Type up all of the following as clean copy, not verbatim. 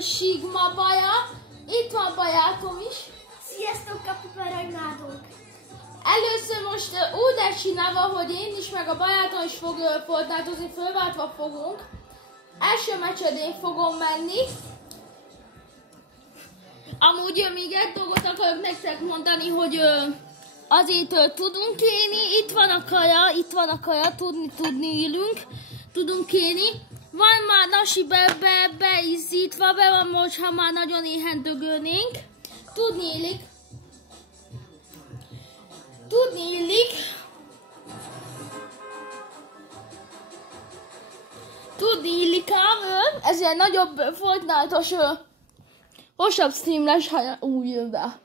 Sigma Baja. Itt van Bajátom is. Sziasztok, kapibaranymádók! Először most úgy lesz csinálva, hogy én is, meg a Bajátom is fog Fortnite-ozni, fölváltva fogunk. Első meccsed fogom menni. Amúgy még egy dolgot akarok nektek mondani, hogy azért tudunk élni, itt van a kaja, tudni élünk, tudunk élni. Van már Nasi beizzítva, be van most, ha már nagyon éhen dögölnénk. Tudni illik ám, ez egy nagyobb Fortnite-os, hosszabb stream lesz, ha úgy jön be.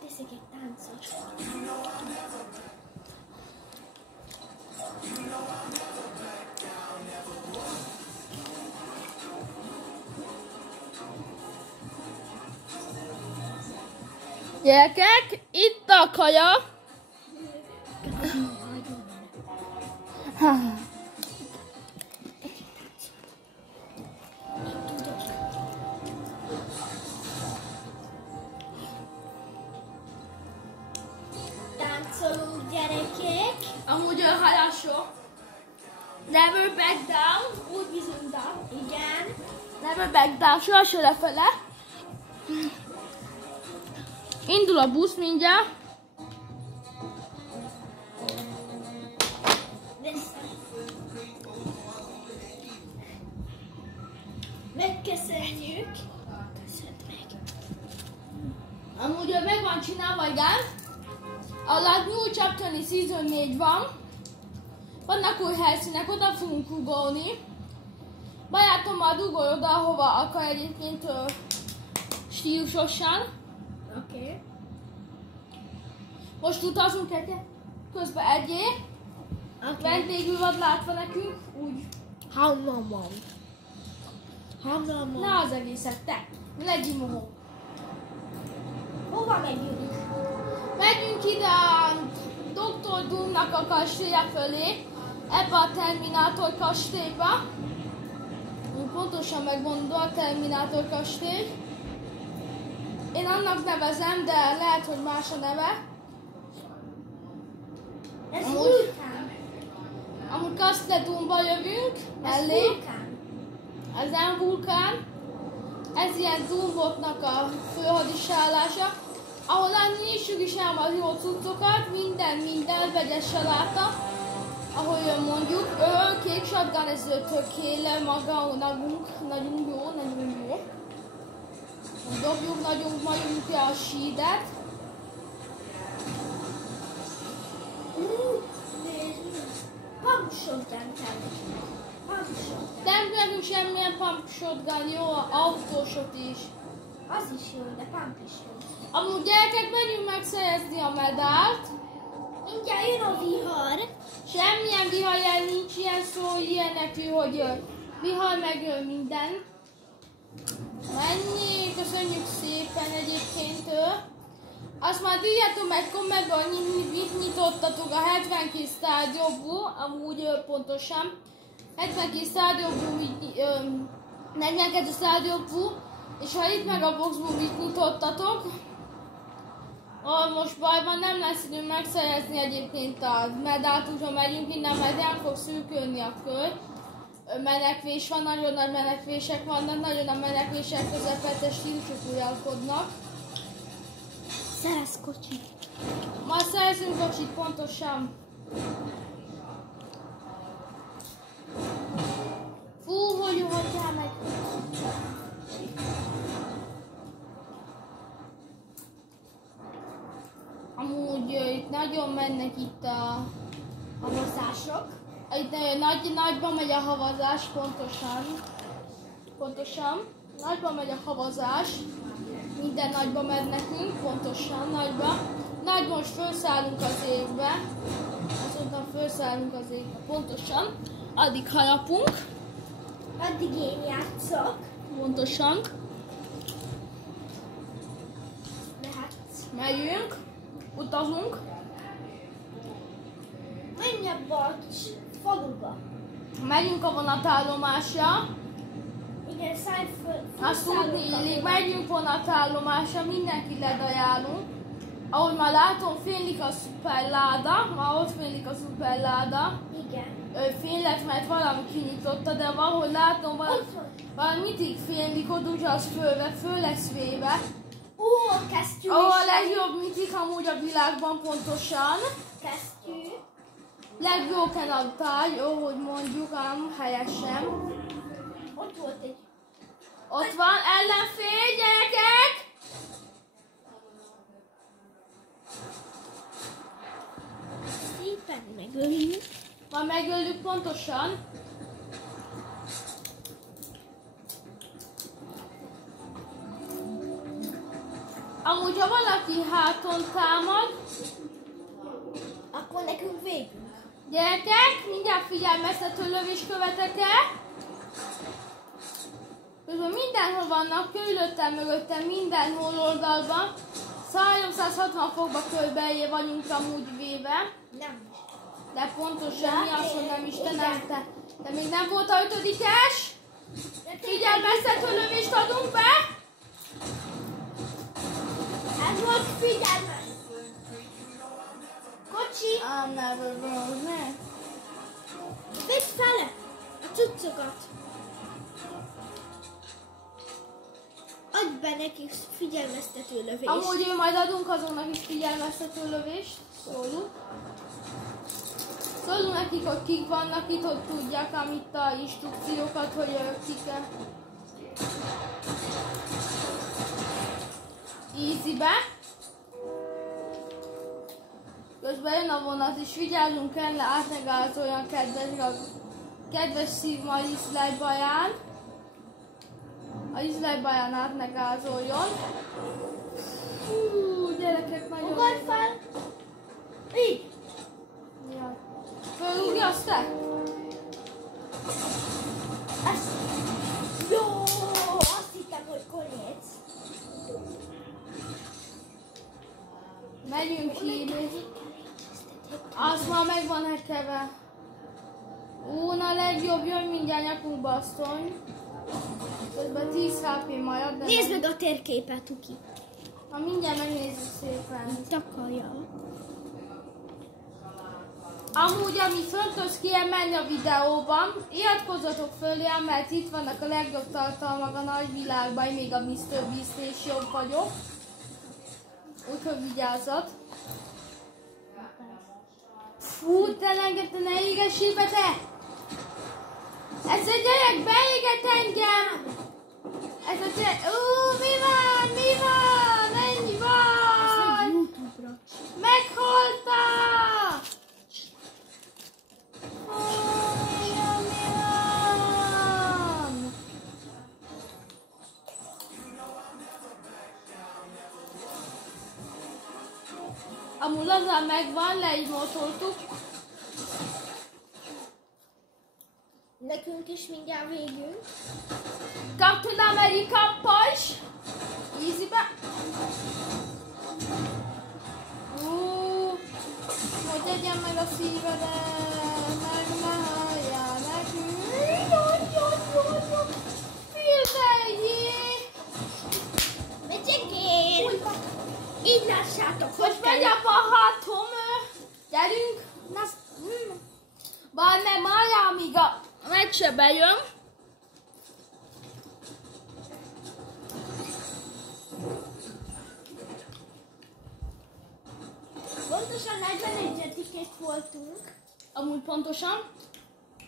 Teszek egy táncot. Gyerekek, itt a kaja. Táncolunk, gyerekek! Amúgy halasó. Never back down, úgy bizony down. Igen. Never back down, sohasem lefele. Indul a busz mindjárt. Megköszönjük! Köszönt meg! Amúgy meg van csinálva, igen. A New Chapter Season 4 van. Vannak új helyszínek, oda fogunk ugolni. Bajátommal dugol oda, hova akar egyébként stílusosan. Oké. Most utazunk közben egyé. Vendégül van látva nekünk, úgy. Hamamam. Na az egészet, te! Legyünk mohó. Hova megyünk? Megyünk ide a Dr. Doom-nak a kastélya fölé, ebbe a Terminátor kastélyba. Pontosan megmondom, a Terminátor kastély. Én annak nevezem, de lehet, hogy más a neve. Ez vulkán. Amúgy Castle Doomba jövünk, mellé. Vulkán. Ez nem vulkán. Ez ilyen Doombotnak a főhadisállása, ahol nyissuk is el az jó cuccokat, minden vegyes saláta, ahogy mondjuk. Kék shotgun, ez tökéle maga, nagyon jó. Dobjuk nagyon ki a sídet. Pump shotgun kell. Pump shotgun. Nem nekünk semmilyen pump shotgun, jó, autósot is. Az is jó, de pump is jó. Amúgy gyerekek, menjünk megszerezni a medált. Mindjárt jön a vihar. Semmilyen viharjel nincs ilyen szó, ilyenekű, hogy vihar meg minden. Mennyi, köszönjük szépen egyébként. Azt már írjátok meg kommentben, hogy mit nyitottatok a 72 stadionból, amúgy pontosan. 72 stadionból, 42 stadionból, és ha itt meg a boxból mit nyitottatok, most bajban nem lesz időm megszerezni egyébként a medált, úgyhogy megyünk innen, mert nem fog szűkölni a kör. Menekvés van, nagyon nagy menekvések vannak, nagyon a menekvések közepette stílusok uralkodnak. Szerez kocsit. Ma szerzünk kocsit, pontosan. Fú, hogy hagyjál meg! Amúgy itt nagyon mennek itt a Havazások. Itt nagyban megy a havazás, pontosan. Nagyban megy a havazás. Minden nagyba megy nekünk, pontosan nagyba. Nagy most felszállunk az égbe. Azonban felszállunk az égbe, pontosan. Addig harapunk. Addig én játszok. Pontosan. Mehetsz. Megyünk. Utazunk. Menj a bocs. faluba. Megyünk a vonatállomásra. Igen, szállj föl. Azt tudni illik, megyünk vonatállomásra, mindenki ledajálunk. Ahogy már látom, fénylik a szuperláda, már ott fénylik a szuperláda. Igen. Fény lett, mert valami kinyitotta, de valahogy látom, Ott van. valami mindig fénylik, ott úgyhogy az föl lesz véve. Ó, kesztyű Ahol is a van. legjobb mindig amúgy a világban pontosan. Kesztyű. Legbroken a táj, ahogy mondjuk, ám helyesen. Ott volt egy. Ott van, ellenfél, gyerekek! Szépen megöljük. Már megöljük pontosan. Amúgy, ha valaki háton támad, Akkor nekünk végünk. gyerekek, mindjárt figyelmeztető lövés követek el. Közben mindenhol vannak, körülöttem, mögöttem, mindenhol oldalban. 360 fokba körbeljé vagyunk amúgy véve. Nem. De pontosan mi az, hogy nem Istenem, te még nem volt a 5-es? Figyelmeztető lövést adunk be? Ez volt figyelmes. Kocsi. I'm never wrong, Vidd fele a cuccokat. Adj be nekik figyelmeztető lövést. Amúgy majd adunk azonnak is figyelmeztető lövést. Szólunk nekik, hogy kik vannak itt, hogy tudják ám itt a instrukciókat, hogy kik. Easy-be. Közben jön a vonat, és vigyázzunk el, átnegázoljon kedves szív majd Iszlej Baján. A Iszlej Baján átnegázoljon. Gyerekek, nagyon... Ugorj fel. Így. Ja. Fölrúgja azt te? Ezt. Jó, azt hittem, hogy konyész. Megyünk hívni. Az már meg van hekkelve. Na legjobb, jön mindjárt nyakunk basztony. Közben 10 HP majd, de... Nézd meg a térképet, Tuki. Ha mindjárt megnézzük szépen. Takarja. Amúgy, ami fontos kiemelni a videóban, iratkozzatok föl, mert itt vannak a legjobb tartalmak a nagyvilágban, én még a Mr. Beast-nél is jobb vagyok. Úgyhogy vigyázzat. Fú, te engedte, ne égessél be te! Ez a gyerek beégett engem! Ez a gyerek... mi van? Mi van? Ennyi van! YouTube-ra. Meghalta! Mi van? Amúgy lazán megvan, le is motoltuk. Nekünk is mindjárt végünk. Captain America push! Easy-be! Hogy tegyen meg a szívedet, meg ne halljál nekünk. Jaj! Filmejjé! Megyek. Így lássátok, hogy Most megy a hatom. Gyerünk! Bár nem állja, amíg a meccse bejön. Pontosan 41-et voltunk. Amúgy pontosan.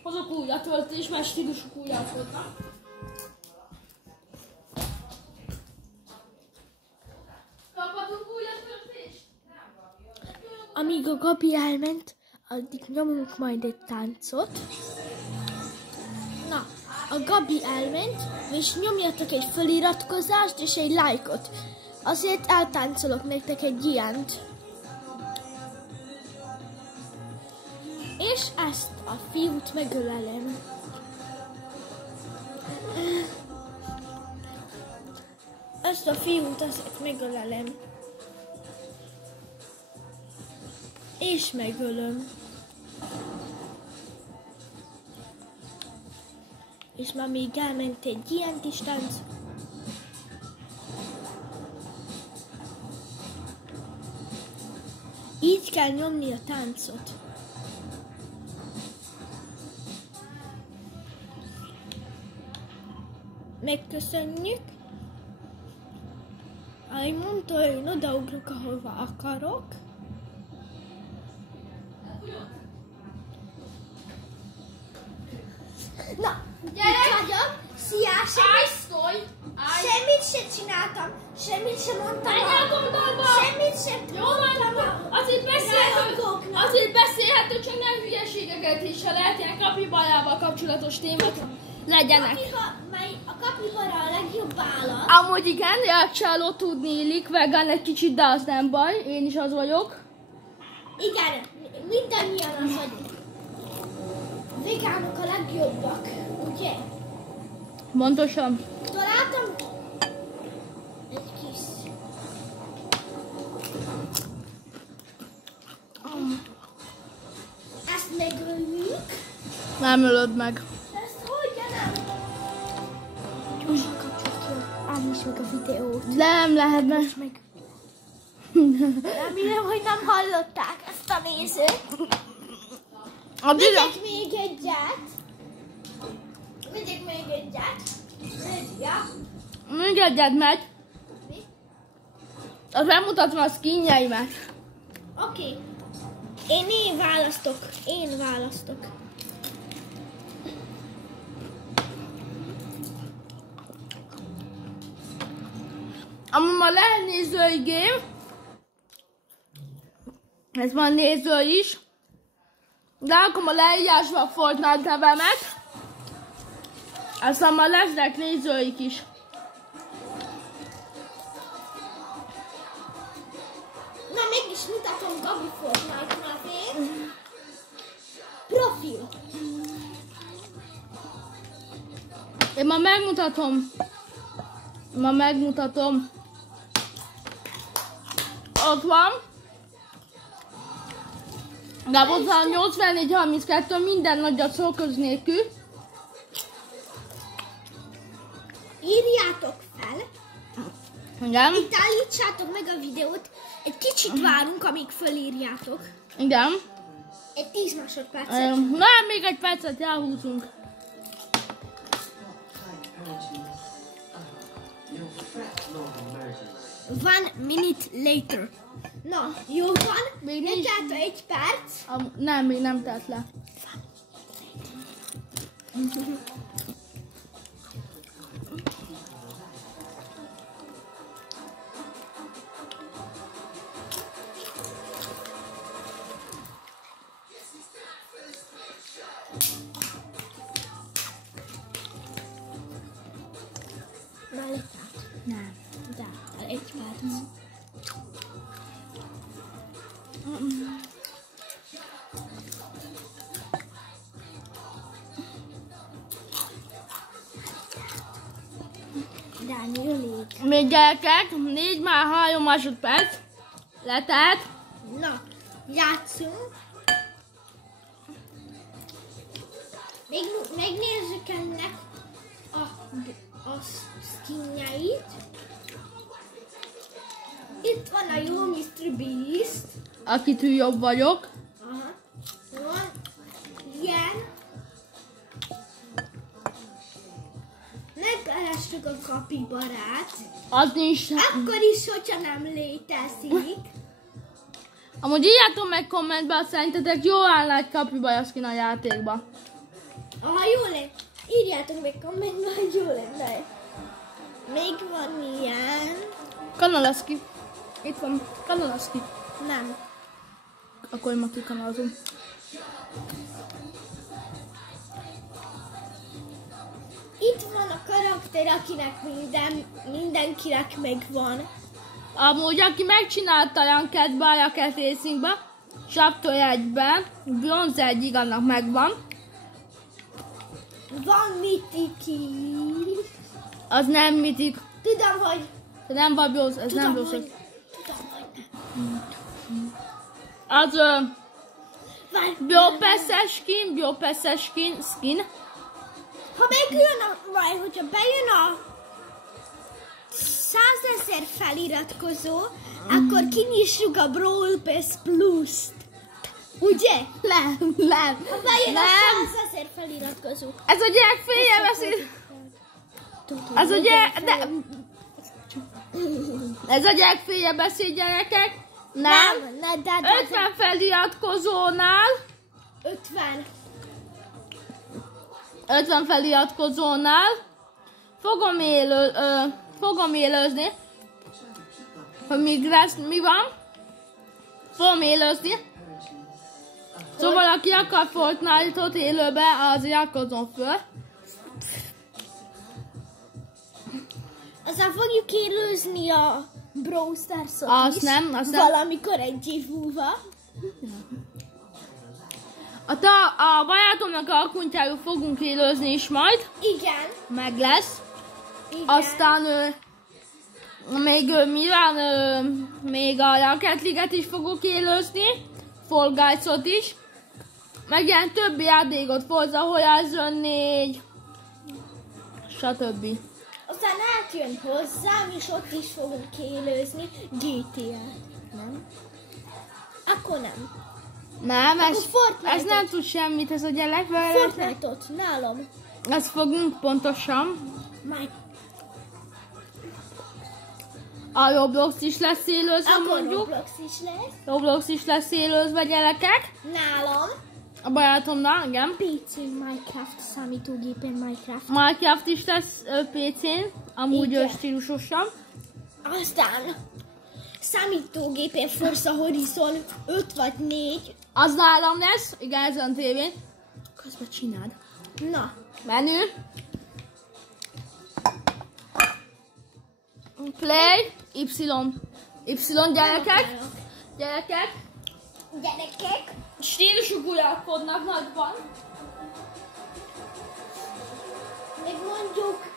Hozok újat töltés, mert stílusuk újat voltak. Kaphatunk újat töltést? Amíg a Gabi elment, addig nyomunk majd egy táncot. Na, a Gabi elment, és nyomjatok egy feliratkozást és egy lájkot. Azért eltáncolok nektek egy ilyent. És ezt a fiút megölelem. Ezt a fiút azért megölelem. És megölöm. És már még elment egy ilyen kis tánc. Így kell nyomni a táncot. Megköszönjük. Ahogy mondta, hogy én odaugrok, ahova akarok. Na, Gyerek! itt vagyok. Szia, semmit sem csináltam. Semmit sem mondtam. Menj el gondolba! Semmit sem Jó van, azért beszélhető, csak nem hülyeségeket is, ha lehet ilyen kapibarával kapcsolatos témák legyenek. A kapibara a legjobb állat. Amúgy igen, reakcsáló tudni illik, vegán egy kicsit, de az nem baj, én is az vagyok. Igen, mindannyian az vagyunk. Vegánok a legjobbak, ugye? Pontosan. Találtam egy kis... Ezt megöljük. Nem ölöd meg. Ezt hogyan nem? Gyorsan kapcsolat ki, állíts meg a videót. Nem lehet meg. Meg. Remélem, hogy nem hallották ezt a nézőt. Megyek még egyet. Ja. Még egyet megy. Mi? Az bemutatom a skinjeimet. Oké. Én választok. Amúgy ma lehet nézői game. Ez van néző is. De akkor ma leírásba a Fortnite nevemet. Aztán ma lesznek nézőik is. Na, mégis mutatom Gabi Fortnite nevét. Profil. Én ma megmutatom. Ott van. De hozzá 84-32 minden nagyot szó köz nélkül. Írjátok fel. Igen. Itt állítsátok meg a videót. Egy kicsit várunk, amíg fölírjátok. Igen. Egy 10 másodpercet. Nem, még egy percet elhúzunk. One minute later. Na, jó van. Még nincs. Tehát egy perc. Nem, még nem telt le. Na, letelt. Nem. De, egy perc. Dániel, Még gyerekek, 4 már 3 másodperc. Letelt. na, játszunk. Megnézzük ennek a skinjeit. Itt van a jó Mr. Beast. Akitől jobb vagyok. Aha. Van ilyen. Megkerestük a kapibarát. Az nincs. Akkor is, hogyha nem létezik. Amúgy írjátok meg kommentbe, azt szerintetek jól áll egy kapibara skin a játékba. Ha jó lenne, írjátok meg kommentbe, hogy jó lenne. Még van ilyen. Kanalaszki. Itt van Kanalaszki. Nem. Akkor én ma kikanalazom. Itt van a karakter, akinek mindenkinek megvan. Amúgy aki megcsinálta a Ranked-be, a Rocket Racing-be, Chapter 1-ben, bronz 1-ig annak megvan. Van Mitiki. Az nem mitik. Tudom, hogy... Nem van bronz, ez nem bronz. Tudom, hogy nem. Az Van... Biopesses skin, skin. Ha megjön vagy hogyha bejön a 100 000 feliratkozó, akkor kinyissuk a Brawl Pass Plus-t. Ugye? Nem. Ha bejön a 100 000 feliratkozó. Ez a gyerek féljelveszély. Ez a gyerek... Ez a gyerek féljelveszély, gyerekek. Nem. de 50 feliratkozónál. 50 feliratkozónál fogom élőzni, hogy mi van, fogom élőzni. Szóval aki akar Fortnite-ot élőbe, az iratkozzon föl. Aztán fogjuk élőzni a Brawl Stars-ot Azt is. nem. Valamikor egy év múlva. A barátomnak a akuntjáról fogunk élőzni is majd. Igen. Meg lesz. Igen. Aztán még a Rocket League-et is fogok élőzni. Fall Guys-ot is. Meg ilyen többi játékot, Forza Horizon 4, stb. Aztán átjön hozzám, és ott is fogunk élőzni GTA-t. Nem? Akkor nem. Nem, Fortnite-ot. ez nem tud semmit, ez a gyerek. Fortnite-ot nálam. Ezt fogunk pontosan. Majd. A Roblox is lesz élőzve, Akkor mondjuk. Roblox is lesz. Roblox is lesz élőzve, gyerekek. Nálam. A barátomnál, igen. PC Minecraft, számítógépen Minecraft. Minecraft is lesz PC-n, amúgy Igen. stílusosan. Aztán számítógépen Forza Horizon 5 vagy 4. Az nálam lesz, igen, ezen a tévén. Közben csináld. Na. Menü. Play. Y, gyerekek. Gyerekek. Gyerekek. Stílusuk uralkodnak nagyban. Megmondjuk.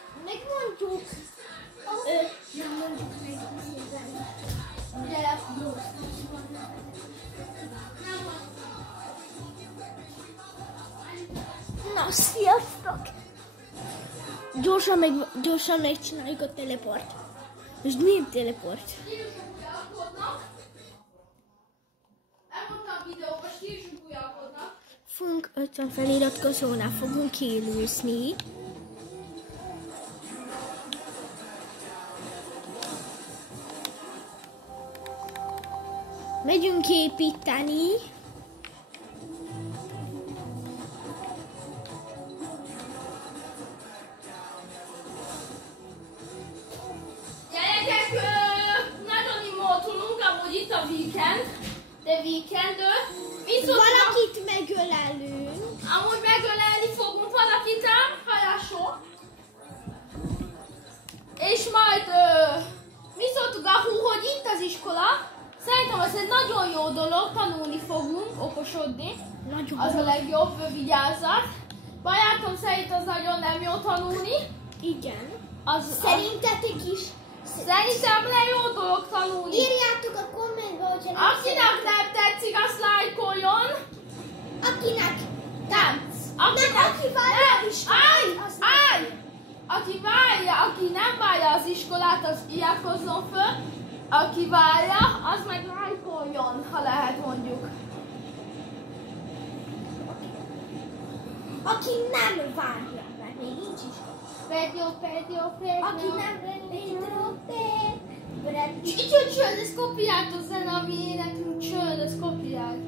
Nem mondjuk meg. Na, sziasztok! Gyorsan megcsináljuk a teleport. Most milyen teleport? Stílusuk uralkodnak. Elmondtam a videóban, stílusuk uralkodnak. Fogunk 50 feliratkozónál fogunk élőzni. Megyünk építeni. Gyerekek, nagyon immortulunk, amúgy itt a weekend. De weekend. Valakit megölelünk. Amúgy megölelni fogunk valakit ám, hajásó. És majd mi szóltuk a hogy itt az iskola. Szerintem ez egy nagyon jó dolog, tanulni fogunk, okosodni. Nagyon Az a legjobb, vigyázzat. Barátom szerint az nagyon nem jó tanulni. Igen. Szerintetek is? Szerintem le jó dolog tanulni. Írjátok a kommentbe, hogyha nem Akinek nem tetszik, azt lájkoljon. Akinek Nem. aki várja az iskolát, az Állj! Aki nem várja az iskolát, az iratkozzon föl. Aki várja, az meg lájkoljon, ha lehet mondjuk. Aki nem várja, mert még nincs is. Pedro. Aki nem Csőd, ez kopiált a zene, ami énekünk, csőd, ez kopiált.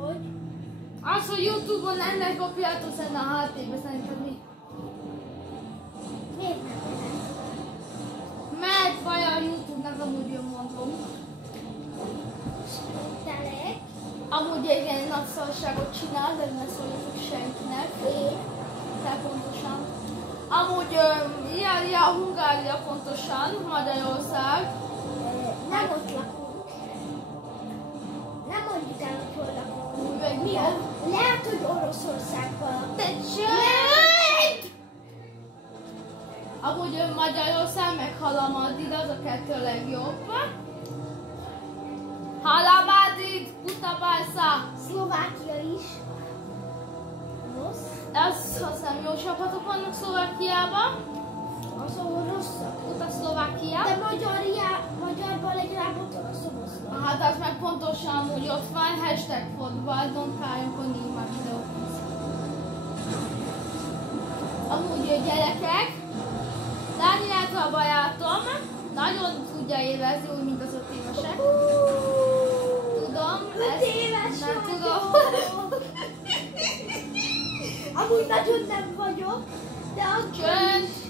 Hogy? Az, hogy Youtube-on nem lesz kopiált a zene a háttérben, szerintem mi? Miért nem? Mert baj a Youtube-nak, amúgy jön mondom. Telek. Amúgy igen, nagy szarságot csinál, de ne szóljatok senkinek. Te pontosan. Amúgy Hungária pontosan, Magyarország. Nem ott lakunk. Nem mondjuk el, hogy hol lakunk. Meg Mi a? Lehet, hogy Oroszországban. Te csönd! Amúgy Magyarország meg Halamadid, az a kettő a legjobb. Halamadid, Kutabájsza! Szlovákia is. Rossz. azt nem jó csapatok vannak Szlovákiában. Azon rosszak. Ott a Szlovákia. De magyarban legalább ott van a szoboszló. Hát az meg pontosan amúgy ott van, #football, don't cry on my videó. Amúgy gyerekek, Dánieltől a barátom nagyon tudja élvezni, úgy, mint az 5 évesek. Tudom, 5 éves nem vagyok. tudom. Amúgy nagyon nem vagyok, de akkor Csönd!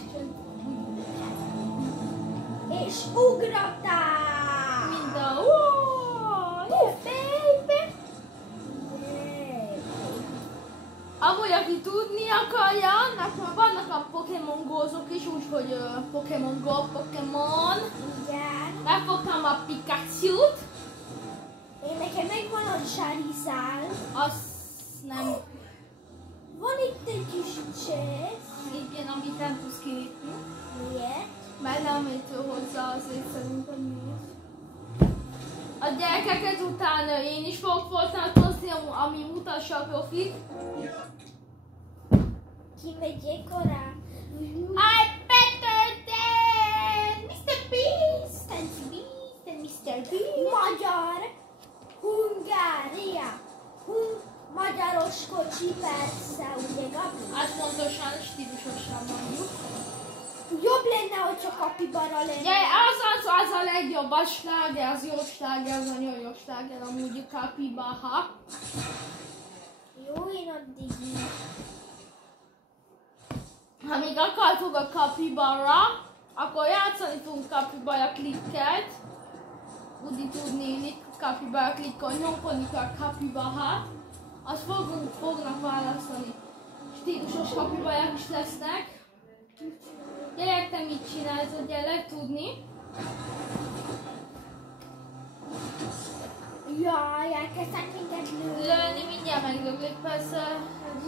és ugrattál! Mind a... Yeah, baby! Amúgy, aki tudni akarja, nekem vannak a Pokémon Go-zok is, úgyhogy Pokémon Go, Pokémon. Igen. Megfogtam a Pikachu-t. Én nekem megvan a Charizard. Azt nem... Van itt egy kis csész. Igen, amit nem tudsz kinyitni. Miért? Mert nem értő hozzá, azért szerintem miért. A gyerekeket utána én is fogok folytatni, ami mutassa a profit. Kimegyek korán. I better than Mr. Beast and Beast and Mr. Beast. Magyar, Hungária, magyaros kocsi persze, ugye Gabi? Hát pontosan stílusosan mondjuk. Jobb lenne, hogyha kapibara lenne. Ugye, az a legjobb a sláger, az jó sláger, az nagyon jó sláger, amúgy a Capybara. Jó, én addig így. Ha még akartok a Capybara, akkor játszani tudunk Capybara klikket. Úgy tudni, Capybara klikkon nyomkodni kell a Capybara. Azt fognak választani. Stílusos Capybarák is lesznek. Gyerek, te mit csinálsz a gyerek, tudni? Jaj, elkezdtek minket lőni. Lőni, mindjárt meglövök, persze.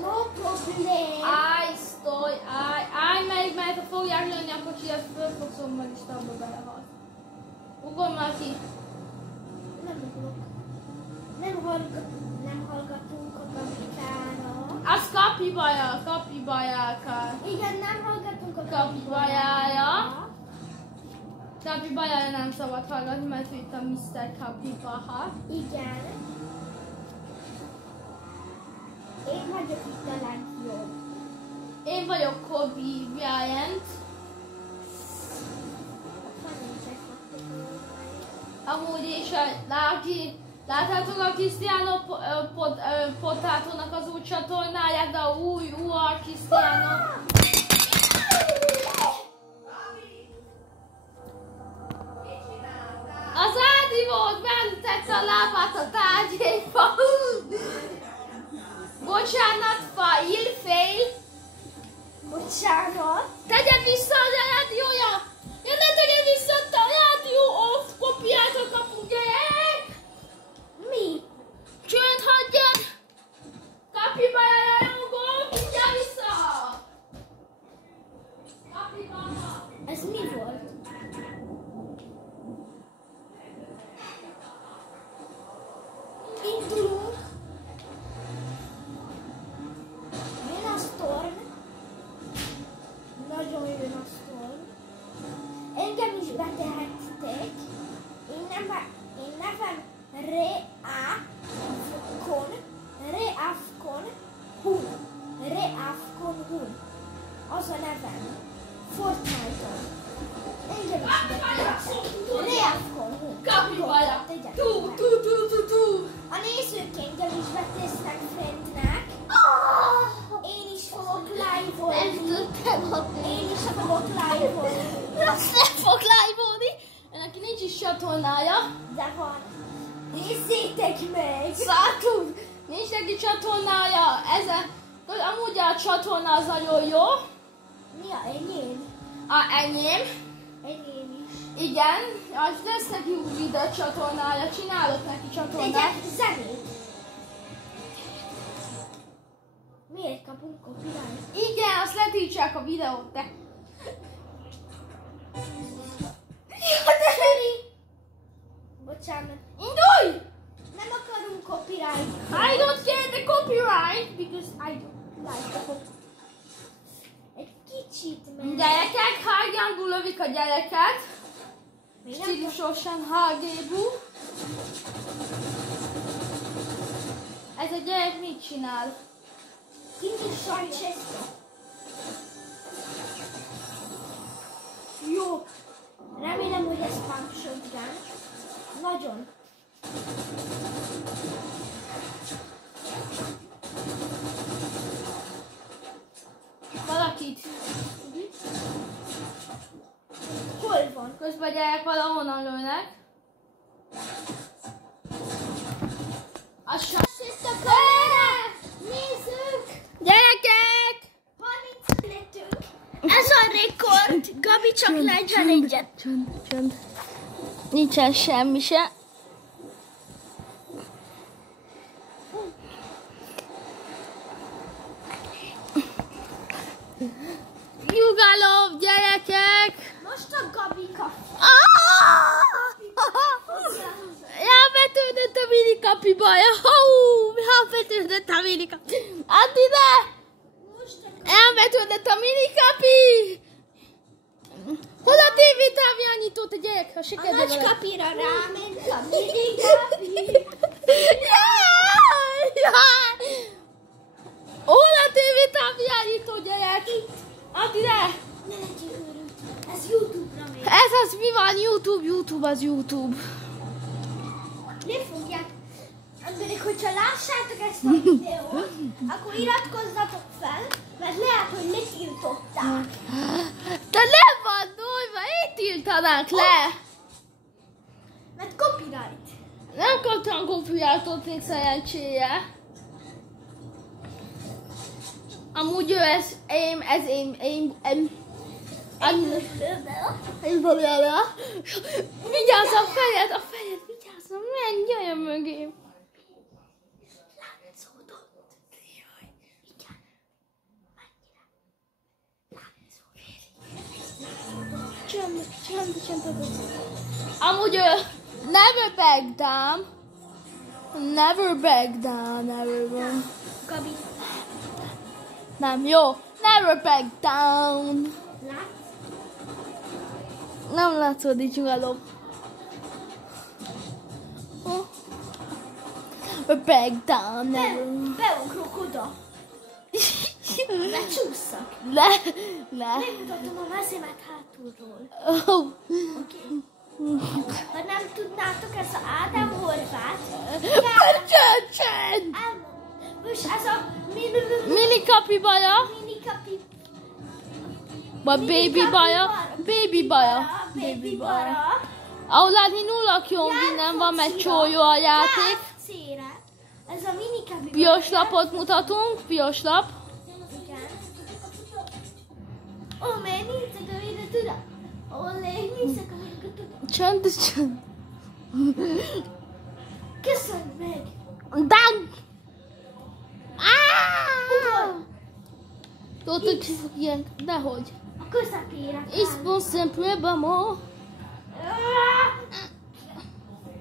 No problem. Állj meg, mert ha fogják lőni a kocsijat, föl fogsz meg is abba belehal. Ugorj már ki! Nem ugrok. Nem hallgatunk a kapitára. Az Capybara. Igen, nem hallgatunk a Capybarára. Capybarára nem szabad hallgatni, mert ő itt a Mr. Capybara. Igen. Én vagyok itt a legjobb. Én vagyok Kobe Bryant. Amúgy is, látjátok a Cristiano Potatónak az új csatornáját, de a új Cristiano. Az Ádi volt, beütette a lábát a tárgyéba. Bocsánat, fail. Bocsánat. Tegye vissza a rádiója! Ja, ne tegye vissza a rádió off! Kopiátok a gyerek! Mi? Csönd hagyjad! Capybara rajongó, mindjárt vissza! Capybara! Ez mi volt? Indulunk. Jön a Storm. Nagyon jön a Storm. Engem is betehettek. Én nevem Reafkon Hun. Az a nevem. Fortnite-on. Engem is betehettek. Reafkon Hun. Capybara! Tú! A nézők engem is betesznek friendnek. Én is fogok live-olni. Én is fogok live-olni. Nem fog live-olni! Neki nincs is csatornája. De van. Nézzétek meg! Szátud! Nincs neki csatornája. Amúgy a csatorna az nagyon jó. Mi a enyém? Enyém. Enyém is. Igen, az lesz neki új videó csatornája. Csinálok neki csatornát. Tegyek zenét. Miért kapunk copyright? Igen, azt letiltsák a videót, de... Seri! Bocsánat. Indulj! Nem akarunk copyright. I don't get the copyright because I don't like the copyright. Gyerekek, hágjándul lövik a gyereket. Még nem Stílusosan hágébú. Ez a gyerek mit csinál? Kint is Francesco. Jó. Remélem, hogy ez pump shotgun. Nagyon. Valakit. Hol van? Közben a gyerek valahonnan lőnek. Itt a kamera! Nézzük! Gyerekek! 30 lettünk. Ez a rekord. Gabi csak 41-et. Csönd. Nincsen semmi se. Nyugalom, gyerekek! Most a Gabi kap. Elvetődött a minikapiba! Elvetődött a minikapi! Add ide! Most a Elvetődött a minikapi! Hol a tévétávjányítót a gyerek? Ha A sikerül nagy vele. kapira ráment a minikapi. Jaj! Hol a tévétávjányító, gyerek? Add ide! Ne legyél őrült. Ez YouTube-ra megy. Ez az mi van? YouTube az YouTube. Ne fogják. Emberek, hogyha lássátok ezt a videót, akkor iratkozzatok fel, mert lehet, hogy letiltották. De nem van dolva, én tiltanák le! Mert copyright. Nem kaptam copyrightot még szerencséje. Amúgy ő ez én. Vigyázz a fejed, vigyázz, menj, jöjjön mögém. Látszódott. Jaj, igen. Mennyire? Látszódott. Csönd. Amúgy ő never back down. Never back down. Gabi, Nem, jó. Never back down. látsz? Nem látszódik, nyugalom. Back down, never. Beugrok oda. Becsúszszak. Le. Megmutatom a mezemet hátulról. Oh. Oké. Ha nem tudnátok, ez a Ádám Horváth. Csönd. Most ez a Mini kapi baja. minikapi. Vagy baby baja. Baby bara. Ahol látni nulla minden van, mert csólyó a játék. Cére. Ez a minikapi. Piros lapot mutatunk, piros lap. Igen. Ó, mert nincs a videó, tudom. Ó, nincs a videó, tudom. Csönd. Köszönj meg. Dang! Ugor. Tudod, ilyen, dehogy. A közepére. Ispon sempre bamo.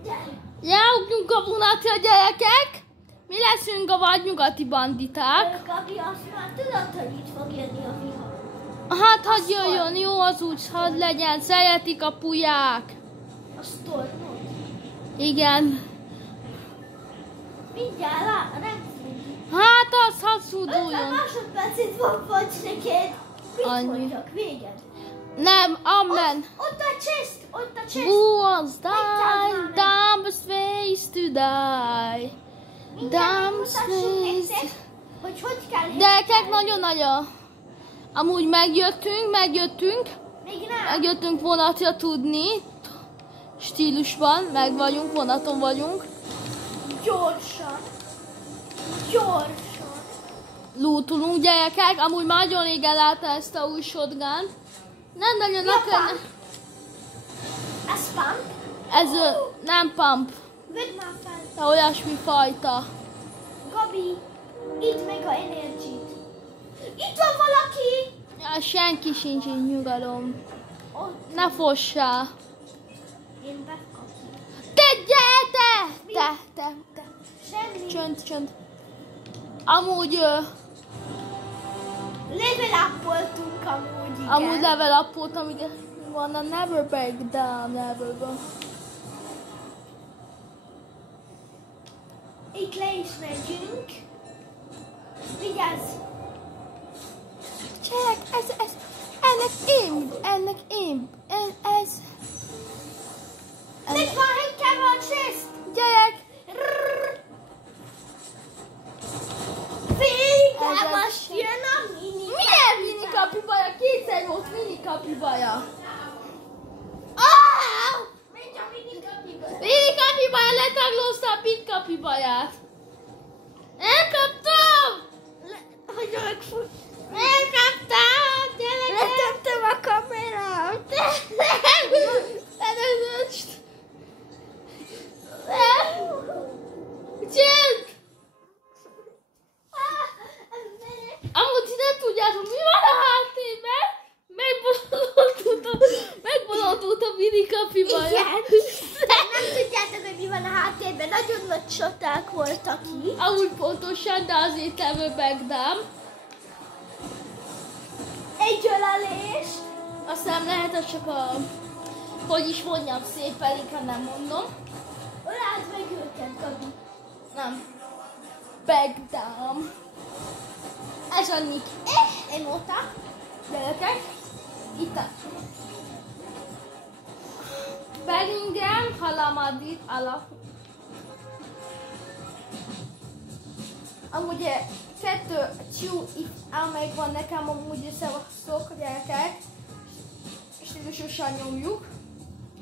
Gyere. Jáugjunk a vonatra, gyerekek! Mi leszünk a vadnyugati banditák. Gabi, azt már tudod, hogy itt fog jönni a vihar. Hát, hadd jöjjön, jó az úgy, hadd legyen, szeretik a pulyák. A stormot. Igen. Mindjárt nem fog. Hát, az hadd 50 szúduljon. másodpercet van vagy neked. Mit Annyi. mondjak? Véged. Nem, amen. Ott a chest. Who wants die? Dumb space to die. Mindjárt Dumb megmutassuk space. nektek, hogy kell Gyerekek, nagyon-nagyon. Amúgy megjöttünk. Még nem. Megjöttünk vonatra tudni. Stílusban, meg vagyunk, vonaton vagyunk. Gyorsan. Lootulunk, gyerekek. Amúgy már nagyon régen látta ezt a új shotgun. Nem nagyon akar. Ez pump. Ez nem pump, Vedd már fel. de olyasmi fajta. Gabi, itt meg a energy-t. Itt van valaki. Ja, senki sincs így, nyugalom. Ott. Ne fossál. Én bekapom. Te gyere, te. Semmi. Csönd. Amúgy Level up-oltunk. amúgy, igen. Amúgy level upot, amíg van a Never Back Down levelben. Itt le is megyünk. Vigyázz! Csák, ennek én, ez... Mit van, hogy kell van csészt? Gyerek! Végre most jön a mini. Milyen mini kapibaja? Kétszer volt mini kapibaja. Menj a mini kapiba. Mini kapibaja letaglózta a pit kapibaját. Elkaptam! Hogy megfut. Elkaptam! Gyerekek! Letöntem a kamerát. Elözöst! Csend! Amúgy ti nem tudjátok, mi van a háttérben? Megbolondult a mini kapibaja. Igen. Nem tudjátok, hogy mi van a háttérben. Nagyon nagy csaták voltak itt. Amúgy pontosan, de azért Never Back Down. Egy ölelés. Aztán lehet, hogy csak a... Hogy is mondjam szépen, inkább nem mondom. Öláld meg őket, Gabi. Nem. Back Down. Ez a nick. Emóta. Gyerekek. Itt a... Bellingham, Halamadid, alap. Amúgy kettő csú, amelyik van nekem, amúgy összevaszok a gyerekek. Stílusosan nyomjuk.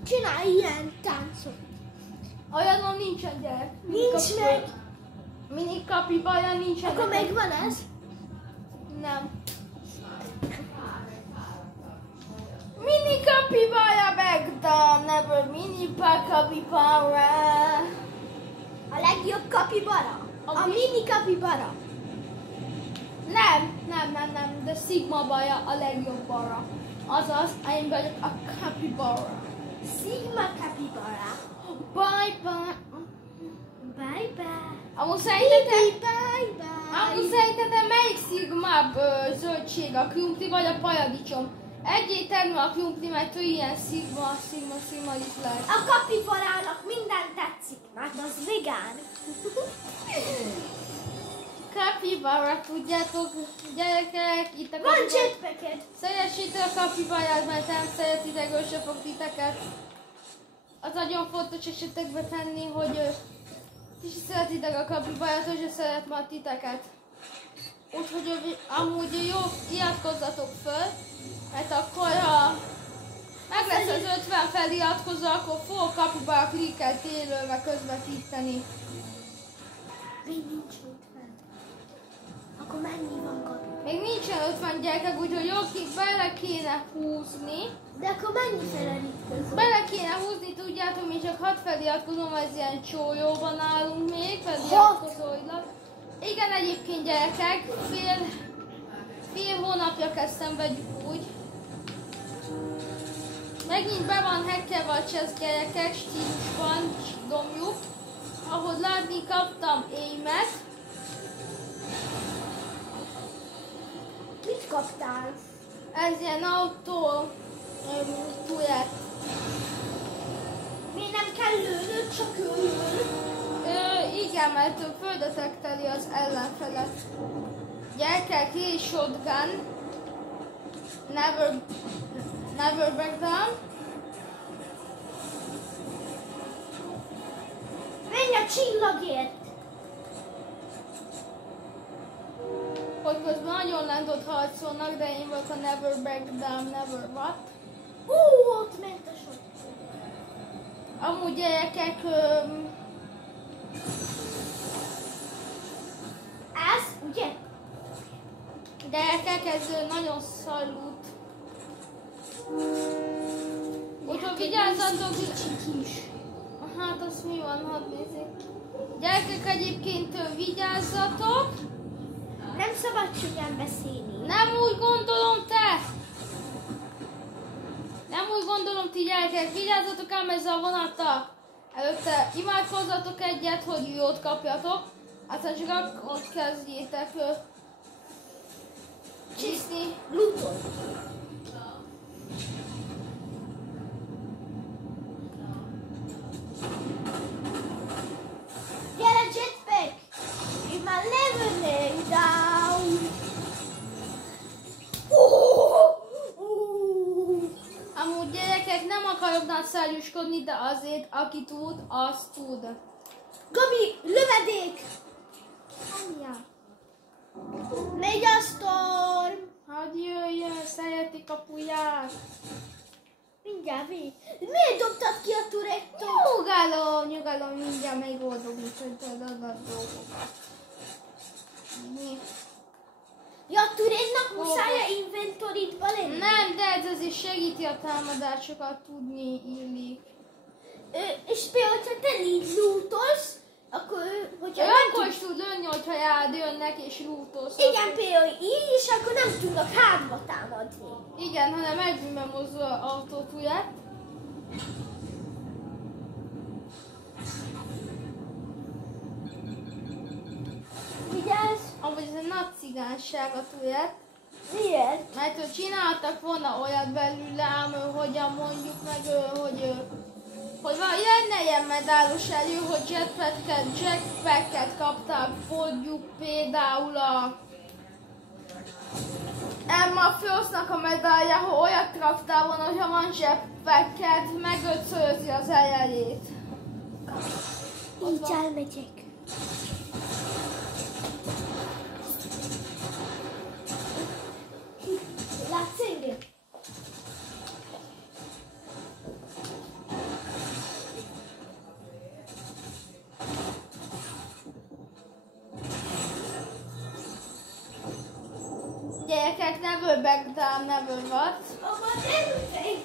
Csinálj ilyen táncot. Olyanom nincsen, gyerek. Nincs meg. Mini kapibaja nincsen. Akkor nekem. megvan ez? Nem. Mini kapibaja Back Never mini kapibara. A legjobb kapibara. A mini kapibara. Nem, de Sigma baja a legjobb bara. Azaz, én vagyok a kapibara. Sigma kapibara. Bye. Bye bye. Amúgy szerintetek, Bye bye. melyik szigmább zöldség, a krumpli vagy a paradicsom? Egyértelmű a krumpli, mert ő ilyen szigma is lehet. A kapibarának minden tetszik, mert az vegán. Kapibara, tudjátok, gyerekek, itt a Van kapibara. jetpacked. Szeressétek a kapibarát, mert nem szeretitek, ő se fog titeket. Az nagyon fontos esetekbe tenni, hogy ti se szeretitek a kapibarát, ő se szeret már titeket. Úgyhogy amúgy jó, iratkozzatok föl, mert akkor ha meg lesz az 50 feliratkozó, akkor fogok kapibara klikket élőbe közvetíteni. Még nincs 50. Akkor mennyi van kapi? Még nincsen 50 gyerekek, úgyhogy jó, bele kéne húzni. De akkor mennyi feliratkozó? Bele kéne húzni, tudjátok, mi csak 6 feliratkozom, ez ilyen csójóban állunk még, feliratkozóilag. Igen, egyébként gyerekek, fél hónapja kezdtem vegyük úgy. Megint be van hackelve a chest gyerekek, stílusban, domjuk. Ahogy látni, kaptam aimet. Mit kaptál? Ez ilyen autó túlát. Miért nem kell lőnöd, csak ő lő? Igen, mert ő földetekteli az ellenfelet. Gyerekek, here is shotgun. Never back down. Menj a csillagért! Hogy közben nagyon lendott harcolnak, de én vagyok a Never Back Down, Never What. Ott ment a sor. Amúgy gyerekek, Ez, ugye? gyerekek, ez nagyon szalút. Úgyhogy vigyázzatok, Kicsit is. hát az mi van, hadd nézzük. Gyerekek, egyébként vigyázzatok. Nem szabad csúnyán beszélni. Nem úgy gondolom te! Nem úgy gondolom ti gyerekek, vigyázzatok ám ezzel a vonattal. Előtte imádkozzatok egyet, hogy jót kapjatok. Aztán csak akkor kezdjétek csiszni. Luton. Gyere, jetpack! Én már levennék down! Amúgy gyerekek, nem akarok nagyszerűsködni, de azért aki tud, az tud. Gabi, lövedék! Anya. Megy a storm! Hadd jöjjön, szereti kapuját. Mindjárt vég. Miért dobtad ki a turettot? Nyugalom, mindjárt megoldom, úgyhogy a dolgokat. Mi? Ja, a turetnak muszáj a inventoritba lenni? Nem, de ez azért segíti a támadásokat, tudni illik. És például, ha te így lootolsz, akkor, hogyha Ő nem akkor is tud lőni, hogyha rád jönnek és lootolsz. igen, például így, és akkor nem tudnak hátba támadni. Igen, hanem egyben mozdul a autótúját. Vigyázz! Amúgy ez egy nagy cigányság a túját. Miért? Mert hogy csináltak volna olyat belőle, ám hogyan mondjuk meg, hogy lenne ilyen medálos elő, hogy jetpacket kapták, mondjuk például a Emma Frostnak a medálja, ha olyat kaptál volna, hogyha van jetpacket, meg ötszörözi az erejét. Így elmegyek. Látsz engem? Gyerekek, never back down, never what? Apa, nem fej!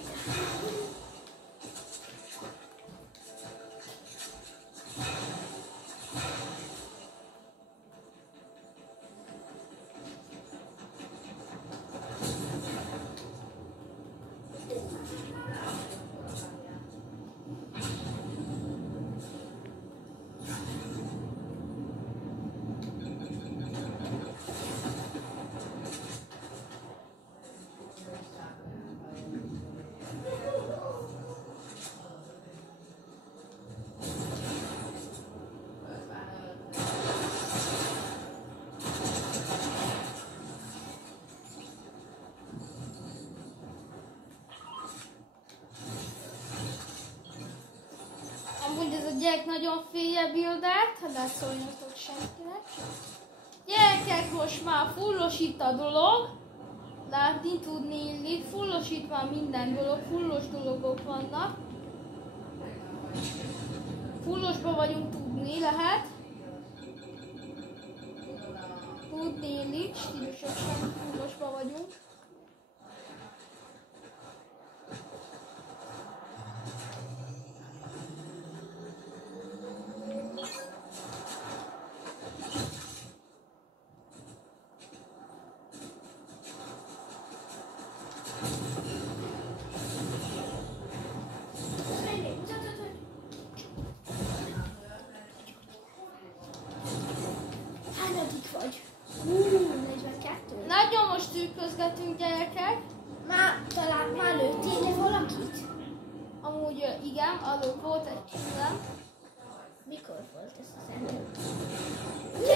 Amúgy ez a gyerek nagyon félje Bildát, de szóljatok senkinek. Gyerekek, most már fullos itt a dolog. Látni, tudni illik. Fullos itt van minden dolog, fullos dolgok vannak. Fullosba vagyunk, tudni lehet. Tudni illik, stílusosan fullosba vagyunk. Hányadik vagy? 42. Nagyon most trükközgetünk, gyerekek. Talán már lőttél valakit? Amúgy igen, adok volt egy killem. Mikor volt ez az ember?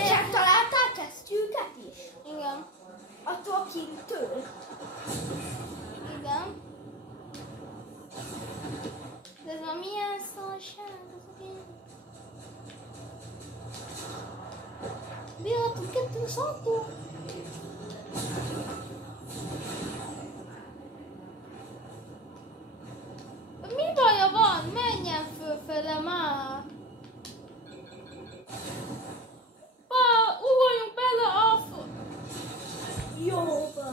Csak találtál kesztyűket is? Igen, Attól kintől? igen. De ez már milyen szarság? Bírhatunk kettő szartó. Mi baja van? Menjen fölfele már! Ugorjunk bele a Jóba.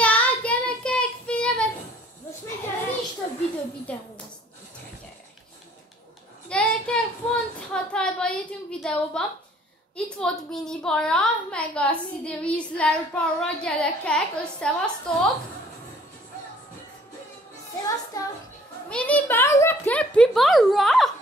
Ja, gyerekek, figyelmet! Most meg kell Nincs több idő videózni. Gyerekek, pont hatályba értünk videóba. Itt volt Mini Barra, meg a CD Weasler Barra, gyerekek, összevasztok! Szevasztok! Mini Barra, Kepi Barra!